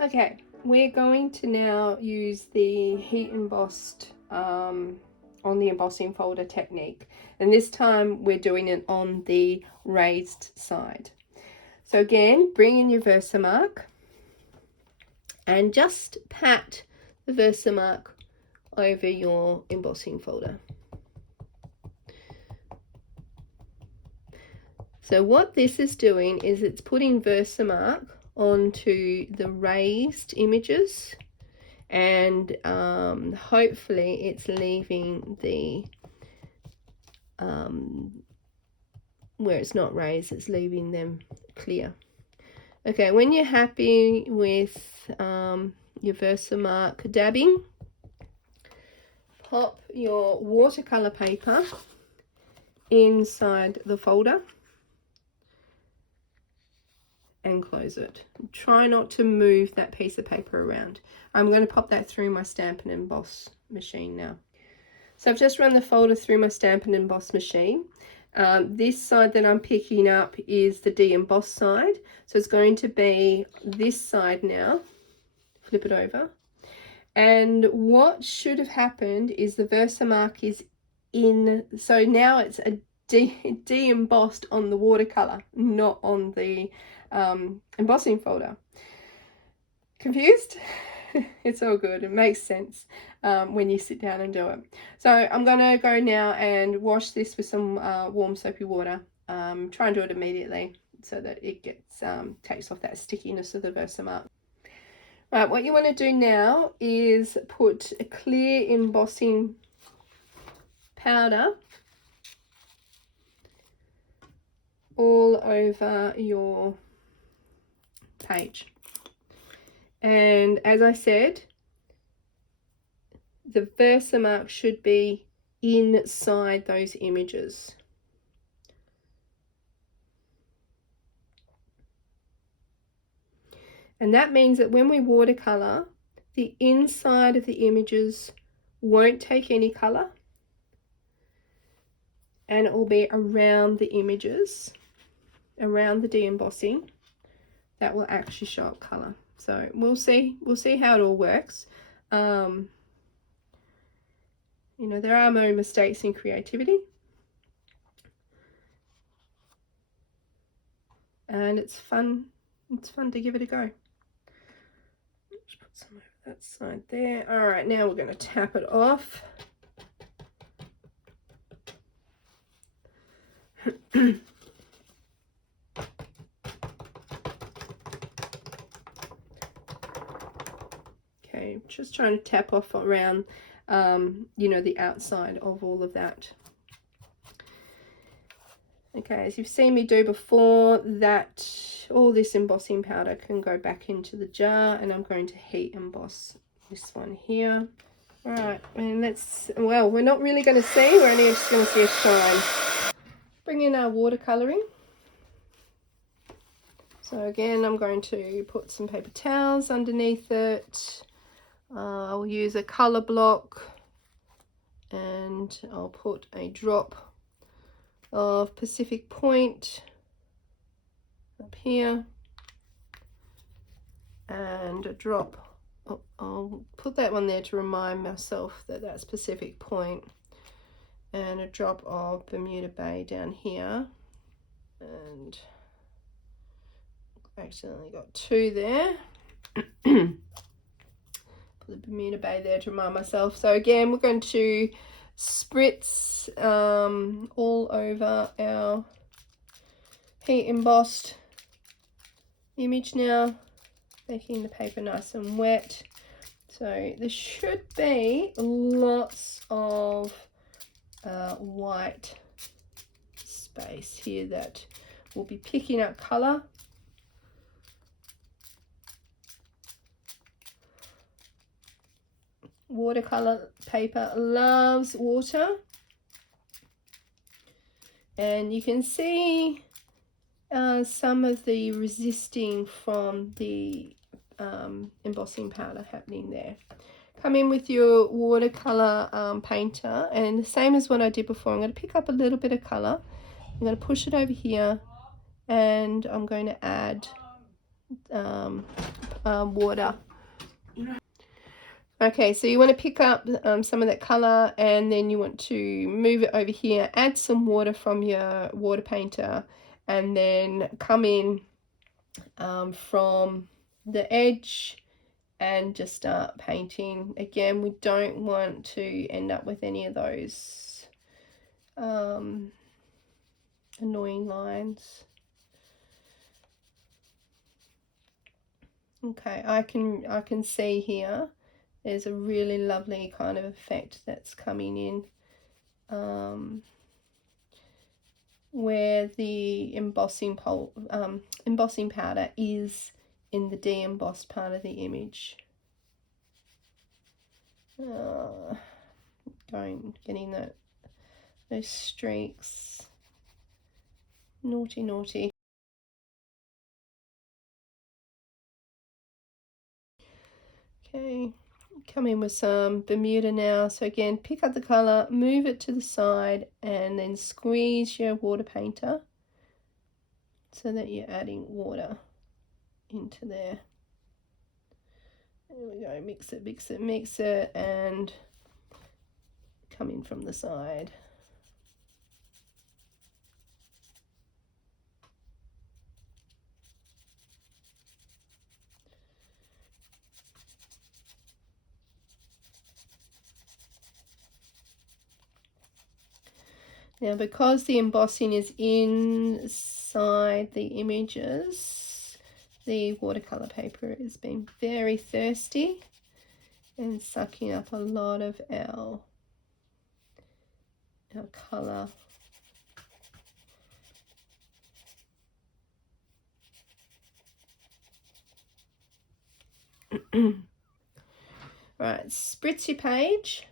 Okay, we're going to now use the heat embossed on the embossing folder technique, and this time we're doing it on the raised side. So again, bring in your Versamark and just pat the Versamark over your embossing folder. So what this is doing is it's putting Versamark onto the raised images, and hopefully it's leaving the where it's not raised, it's leaving them clear. Okay, when you're happy with your Versamark dabbing, pop your watercolour paper inside the folder and close it. Try not to move that piece of paper around. I'm going to pop that through my Stampin' Emboss machine now. So I've just run the folder through my Stampin' Emboss machine. This side that I'm picking up is the de-emboss side. So it's going to be this side now. Flip it over. And what should have happened is the Versamark is in, so now it's a de-embossed on the watercolor, not on the embossing folder. Confused? It's all good. It makes sense when you sit down and do it. So I'm going to go now and wash this with some warm soapy water. Try and do it immediately so that it gets takes off that stickiness of the Versamark. Right, what you want to do now is put a clear embossing powder all over your page. And as I said, the Versamark should be inside those images. And that means that when we watercolor, the inside of the images won't take any color, and it will be around the images, around the de-embossing, that will actually show up color. So we'll see how it all works. You know, there are no mistakes in creativity, and it's fun to give it a go. Just put some over that side there. All right, now we're going to tap it off. Okay, just trying to tap off around you know, the outside of all of that. Okay, as you've seen me do before, that all this embossing powder can go back into the jar, and I'm going to heat emboss this one here. All right, and let's, well, we're not really going to see, we're only just going to see a shine. Bring in our watercolouring. So again, I'm going to put some paper towels underneath it. I'll use a colour block, and I'll put a drop of Pacific Point up here, and a drop, I'll put that one there to remind myself that that's Pacific Point, and a drop of Bermuda Bay down here, and accidentally got two there. Put the Bermuda Bay there to remind myself. So again, we're going to spritz all over our heat embossed image now, making the paper nice and wet. So there should be lots of white space here that will be picking up colour. Watercolor paper loves water, and you can see some of the resisting from the embossing powder happening there. Come in with your watercolor painter, and the same as what I did before, I'm going to pick up a little bit of color, I'm going to push it over here, and I'm going to add water. Okay, so you want to pick up some of that colour, and then you want to move it over here, add some water from your water painter, and then come in from the edge and just start painting. Again, we don't want to end up with any of those annoying lines. Okay, I can see here there's a really lovely kind of effect that's coming in where the embossing powder is in the de-embossed part of the image. Getting those streaks. Naughty, naughty. Okay, come in with some Bermuda now. So again, pick up the colour, move it to the side, and then squeeze your water painter so that you're adding water into there. There we go, mix it, mix it, mix it, and come in from the side. Now, because the embossing is inside the images, the watercolor paper has been very thirsty and sucking up a lot of our color. Right, spritz your page.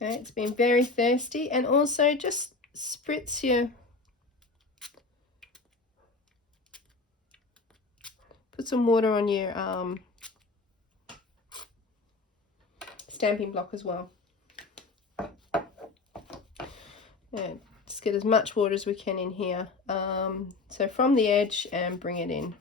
Okay, it's been very thirsty, and also just spritz your, put some water on your stamping block as well. Yeah, just get as much water as we can in here. So from the edge and bring it in.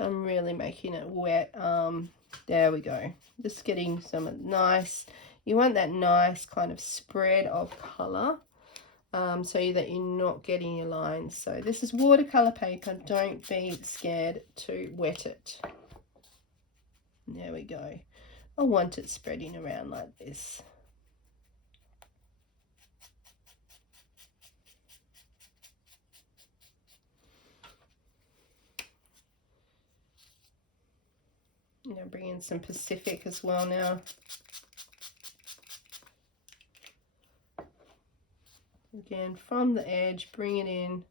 I'm really making it wet. There we go. Just getting some nice, you want that nice kind of spread of colour, so that you're not getting your lines. So this is watercolor paper. Don't be scared to wet it. There we go. I want it spreading around like this. I'm going to bring in some Pacific as well now. Again, from the edge, bring it in.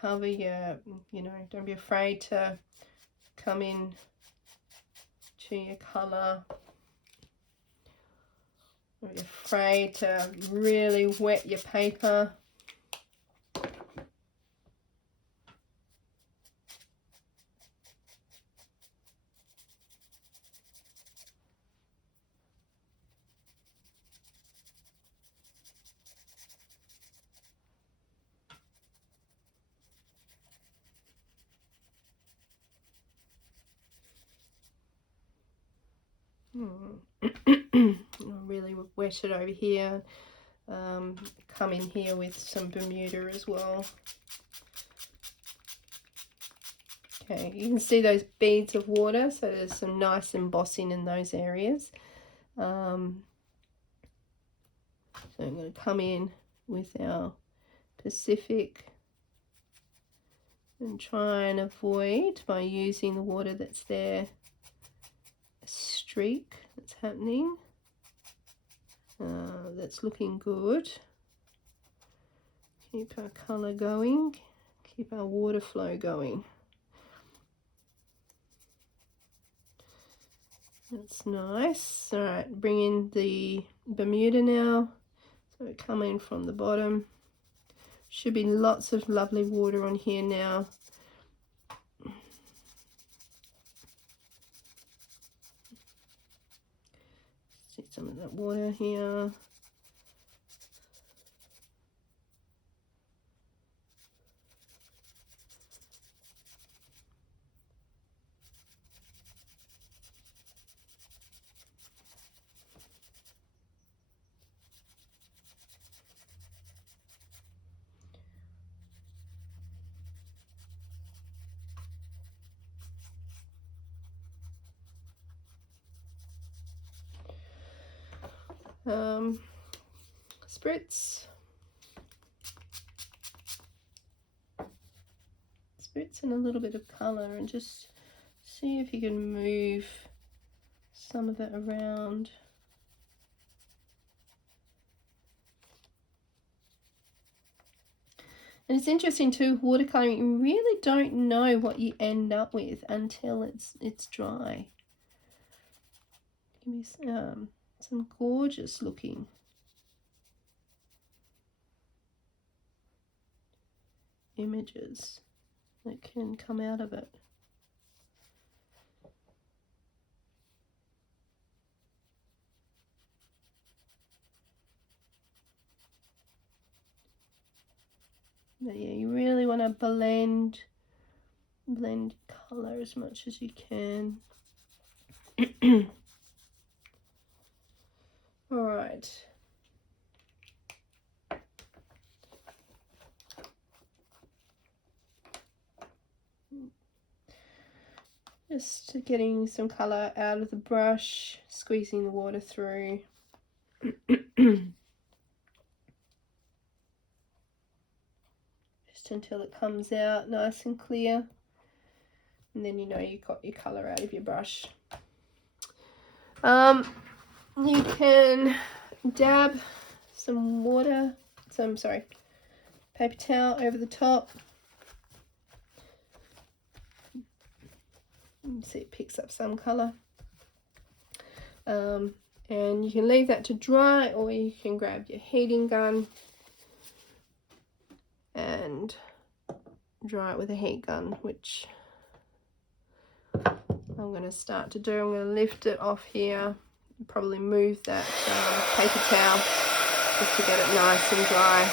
Cover your, don't be afraid to come in to your colour. Don't be afraid to really wet your paper. I'll really wet it over here. Come in here with some Bermuda as well. Okay, you can see those beads of water, so there's some nice embossing in those areas. So I'm going to come in with our Pacific and try and avoid, by using the water that's there, a streak that's happening. That's looking good. Keep our colour going, keep our water flow going. That's nice. All right, bring in the Bermuda now. So come in from the bottom, Should be lots of lovely water on here now. See some of that water here. Spritz and a little bit of colour, and just see if you can move some of it around. And it's interesting too, watercolouring, you really don't know what you end up with until it's dry. Give me some gorgeous looking images that can come out of it. But yeah, you really want to blend colour as much as you can. All right. Just getting some colour out of the brush, squeezing the water through. Just until it comes out nice and clear. And then you know you've got your colour out of your brush. You can dab some paper towel over the top. See, it picks up some colour. And you can leave that to dry, or you can grab your heating gun and dry it with a heat gun, which I'm going to start to do. I'm going to lift it off here and probably move that paper towel just to get it nice and dry.